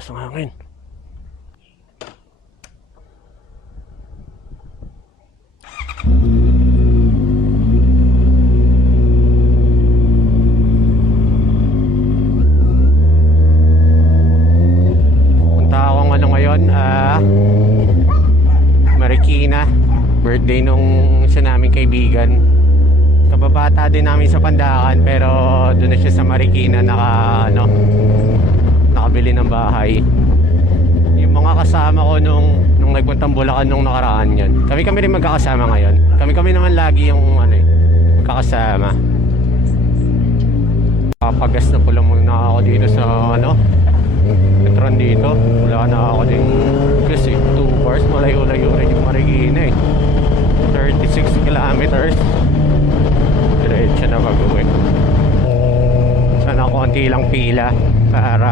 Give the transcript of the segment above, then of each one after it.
Lakas ng hangin. Punta akong ngayon, Marikina. Birthday nung isa naming kaibigan. Kababata din namin sa Pandakan, pero doon na siya sa Marikina nakabili ng bahay. Yung mga kasama ko nung nagpuntang Bulacan nung nakaraan yun. Kami rin magkakasama ngayon. Kami naman lagi yung magkakasama. Papagas na pula muna ako dito sa Petron dito. Wala na ako din kasi 2 hours. Malayo-layo rin yung Marikina 36 kilometers. Diretso na mag-uwi. Sana konti lang pila para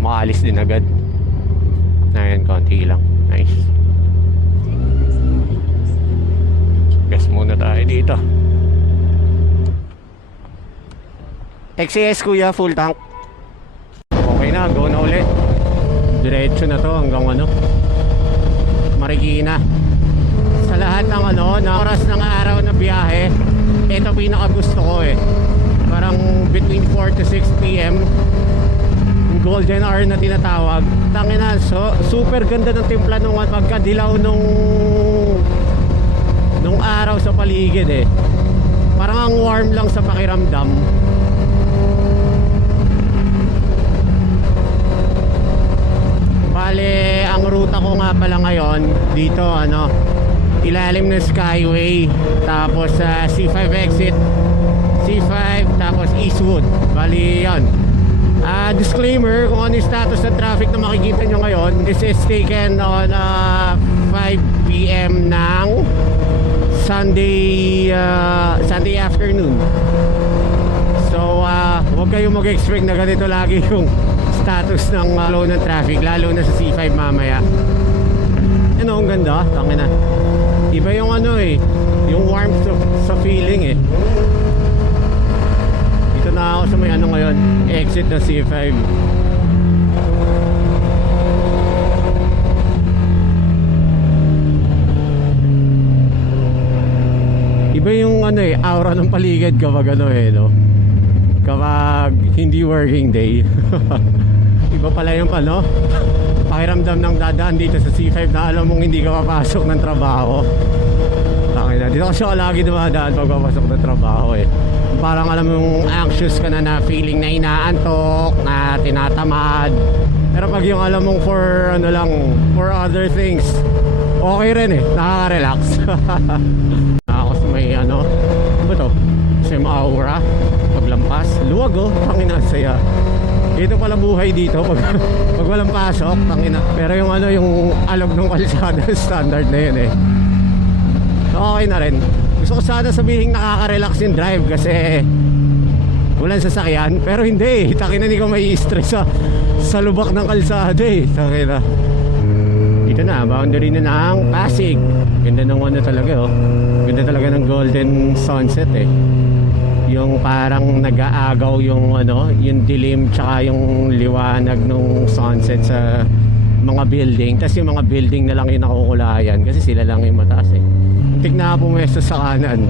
makaalis din agad. Ayan, konti lang. Nice. Gas muna tayo dito. XCS kuya, full tank. Okay na, go na ulit. Diretso na to hanggang Marikina. Sa lahat ng na oras ng araw na biyahe, ito pinaka gusto ko Parang between 4 to 6 p.m. yung golden hour na tinatawag. Tangina, so super ganda ng timpla nung pagkadilaw nung araw sa paligid Parang ang warm lang sa pakiramdam. Bale, ang ruta ko nga pala ngayon dito ilalim ng Skyway, tapos C5 exit, C5, tapos Eastwood. Bali yan. Disclaimer, kung ano yung status ng traffic na makikita nyo ngayon, this is taken on 5 p.m. ng Sunday afternoon. So huwag kayong mag-expect na ganito lagi yung status ng flow ng traffic, lalo na sa C5 mamaya. Ang ganda, tangina. Iba yung yung warmth sa feeling Dito na ako sa may ngayon, exit na C5. Iba yung aura ng paligid kapag kapag hindi working day. Iba pala yung pakiramdam ng dadaan dito sa C5 na alam mong hindi ka papasok ng trabaho. Dito kasi ako lagi dumadaan pag papasok ng trabaho Parang alam mong anxious ka na feeling na inaantok, na tinatamad. Pero pag yung alam mong for other things, okay rin nakaka-relax. Ako sa may ano ba to? Same aura. Paglampas, luwag tangina, saya. Ito pala buhay dito pag walang pasok, tangina. Pero yung yung alog ng kalsada standard na yun okay na rin. Gusto ko sana sabihin nakaka-relax yung drive kasi walang sasakyan, pero hindi takina, hindi ko may stress sa lubak ng kalsada takina. Dito na, boundary na ng Pasig. Ganda ng talaga ganda talaga ng golden sunset yung parang nag-aagaw yung yung dilim tsaka yung liwanag ng sunset sa mga building. Tapos yung mga building na lang yung nakukulayan kasi sila lang yung mataas Muntik na pumesto sa kanan.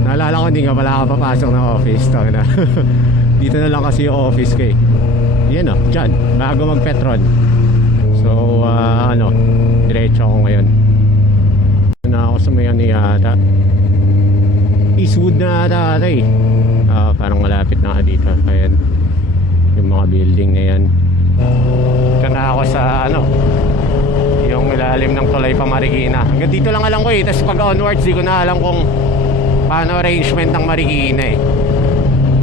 Naalala ko hindi nga pala ako papasok ng office na. Dito na lang kasi yung office ko yan dyan bago mag Petron. So diretso ako ngayon na ako sa may yata Eastwood na ata parang malapit na dito. Ayan yung mga building na yan. Ito na ako sa yung ilalim ng tulay pa Marikina. Hanggang dito lang alam ko tapos pag onwards di ko na alam kung paano arrangement ng Marikina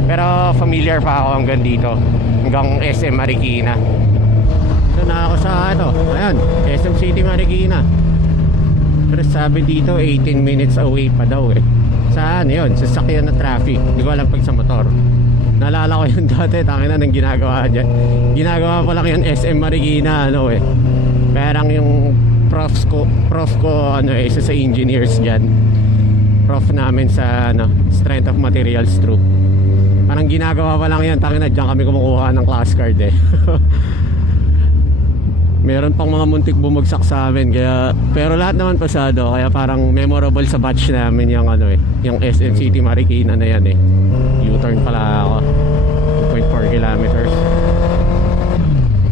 pero familiar pa ako hanggang dito, hanggang SM Marikina. Ito na ako sa ayan, SM City Marikina. Pero sabi dito 18 minutes away pa daw Saan yun? Sa sakyan na traffic. Hindi ko alam pag sa motor. Naalala ko yun dati, tangina nang ginagawa dyan. Ginagawa pa lang yun SM Marikina Parang yung prof ko isa sa engineers dyan. Prof namin sa Strength of Materials Troop. Parang ginagawa pa lang yan. Tangina, diyan kami kumukuha ng class card eh. Meron pang mga muntik bumagsak sa amin kaya, pero lahat naman pasado, kaya parang memorable sa batch namin yung ano eh, yung SM City Marikina na yan eh. U-turn pala ako, 2.4 kilometers.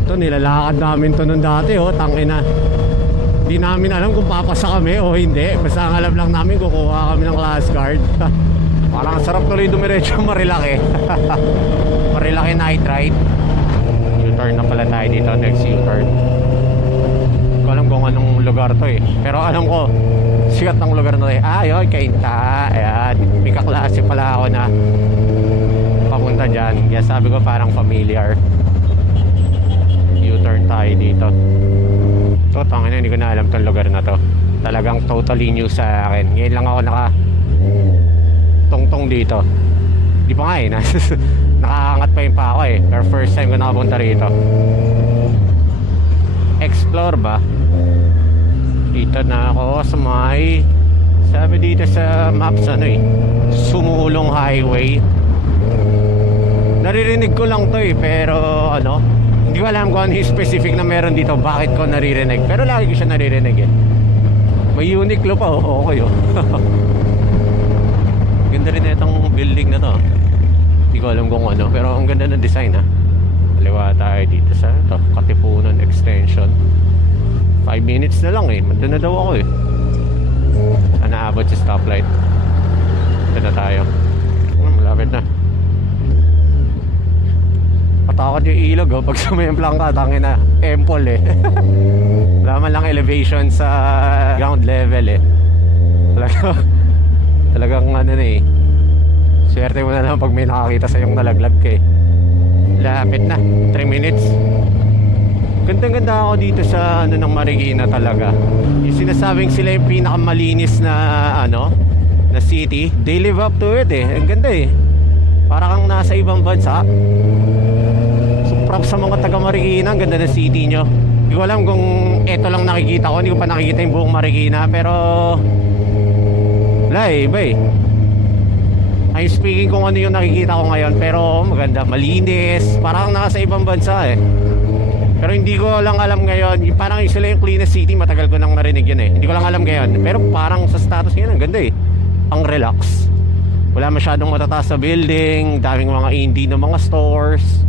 Ito nilalakad namin to nung dati oh, tangina. Hindi namin alam kung papasa kami o hindi, basta ang alam lang namin kukuha kami ng class card. Parang sarap tuloy dumiretso Marilaki. Marilaki night ride. U-turn na pala tayo dito, next U-turn. Hindi ko alam kung anong lugar to eh, pero alam ko sikat ng lugar na to eh. Yun, Cainta. Ayan, may kaklase pala ako na papunta dyan, kaya sabi ko parang familiar. U-turn tayo dito. So tangina, hindi ko na alam tong lugar na to. Talagang totally new sa akin. Ngayon lang ako tungtong dito. Di pa nga eh, nakakangat pa yun pa ako eh, pero first time ko nakapunta rito. Explore ba? Dito na ako sa may, sabi dito sa maps ano eh, Sumulong Highway. Naririnig ko lang to eh, pero ano, hindi ko alam kung ano yung specific na meron dito, bakit ko naririnig, pero lagi ko siya naririnig eh. May Uniqlo pa oh, okay oh. Ganda rin na itong building na to. Hindi ko alam kung ano, pero ang ganda ng design ha. Kaliwa tayo dito sa ito, Katipunan Extension. 5 minutes na lang eh, doon na daw ako eh. Saan naabot sa stoplight? Ito na tayo. Malapit na. Patakot yung ilog oh, pag sumemplang ka, tangin na empol eh. Wala man lang elevation sa ground level eh. Talagang ano na eh, swerte mo na lang pag may nakakita sa yung nalaglag ka eh. Lapit na, 3 minutes. Ganda-ganda ako dito sa ano ng Marikina talaga. Yung sinasabing sila yung pinakamalinis na ano, na city, they live up to it eh. Ang ganda eh, para kang nasa ibang bansa. So props sa mga taga Marikina, ang ganda ng city nyo. Hindi ko alam kung eto lang nakikita ko, hindi ko pa nakikita yung buong Marikina, pero wala eh, iba eh. I'm speaking kung ano yung nakikita ko ngayon, pero maganda, malinis, parang nasa ibang bansa eh. Pero hindi ko lang alam ngayon, parang sila yung cleanest city, matagal ko nang narinig yun eh. Hindi ko lang alam ngayon, pero parang sa status ngayon, ang ganda eh. Ang relax. Wala masyadong matataas sa building, daming mga indie na mga stores.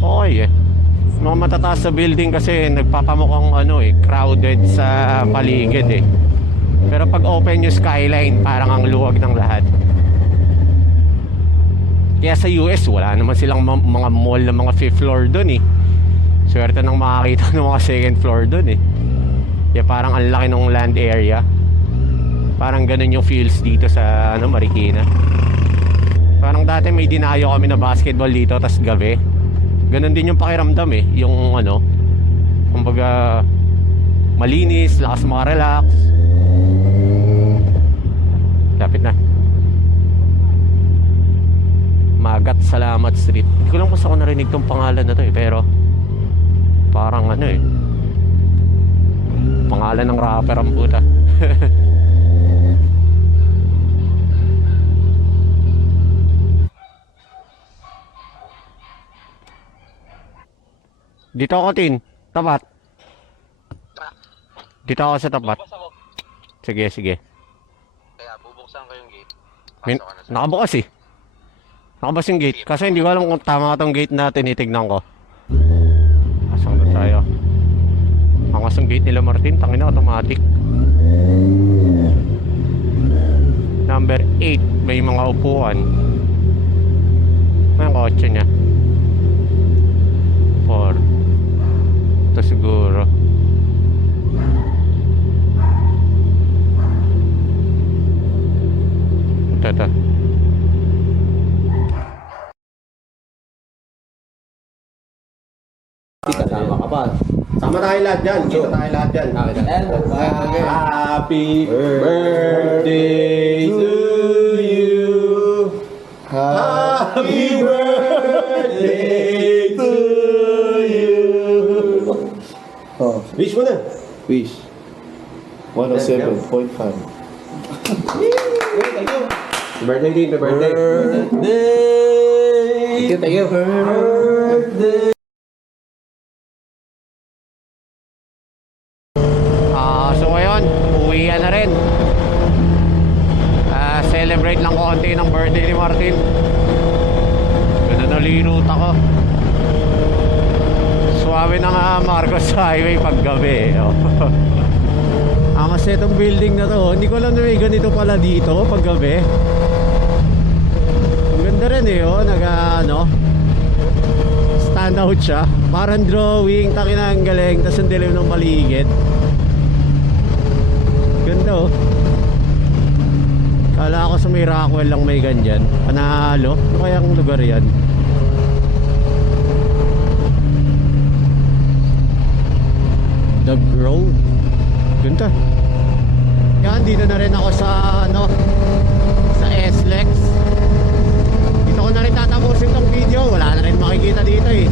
Okay eh. Mga matataas sa building kasi nagpapamukhang ano eh, crowded sa paligid eh. Pero pag open yung skyline, parang ang luwag ng lahat. Kaya sa US, wala naman silang mga mall na mga 5th floor dun eh. Swerte nang makakita ng mga 2nd floor dun eh. Kaya parang ang laki ng land area. Parang ganun yung feels dito sa ano, Marikina. Parang dati may dinayo kami na basketball dito, tas gabi. Ganun din yung pakiramdam eh. Yung ano, kumbaga malinis, lakas makarelax. Lapit na. Magat Salamat Street. Hindi ko lang kung saan ko narinig tong pangalan na to eh, pero parang ano eh, pangalan ng rapper ang puta. Dito ako tin, tapat. Dito ako sa tapat. Sige, sige. Kaya bubuksan ko yung gate. Nakabukas eh. Nakabukas yung gate. Kasi hindi ko alam kung tama itong gate na tinitignan ko. Asang na tayo. Angas ang gate nila Martin. Tangina, automatic. Number 8. May mga upuan. May ang kotse niya. 4. Ito siguro. Ito. Kasama ka pa. Sama tayo lahat dyan. Kita tayo lahat dyan. Happy birthday to you. Happy birthday to you. Oh, Wish mo na. wish. 107.5. Birthday din, birthday. Birthday Thank you. So ngayon, uwian na rin. Celebrate lang konti ng birthday ni Martin. Ganda na lirot ako. Suwabe na nga Marcos Highway paggabi. Angas itong building na to. Hindi ko alam na may ganito pala dito paggabi. Ang ganda rin eh, oh. Stand out siya. Parang drawing, takina ang galing. Tapos ang dilim ng paligid. Ganda oh. Kala ko sa may Rockwell lang may ganyan. Panalo? Ano kayang lugar yan? The Grove. Ganda. Yan, dito na rin ako sa sa SLEX. Dito ko na rin tatapusin tong video. Wala na rin makikita dito eh.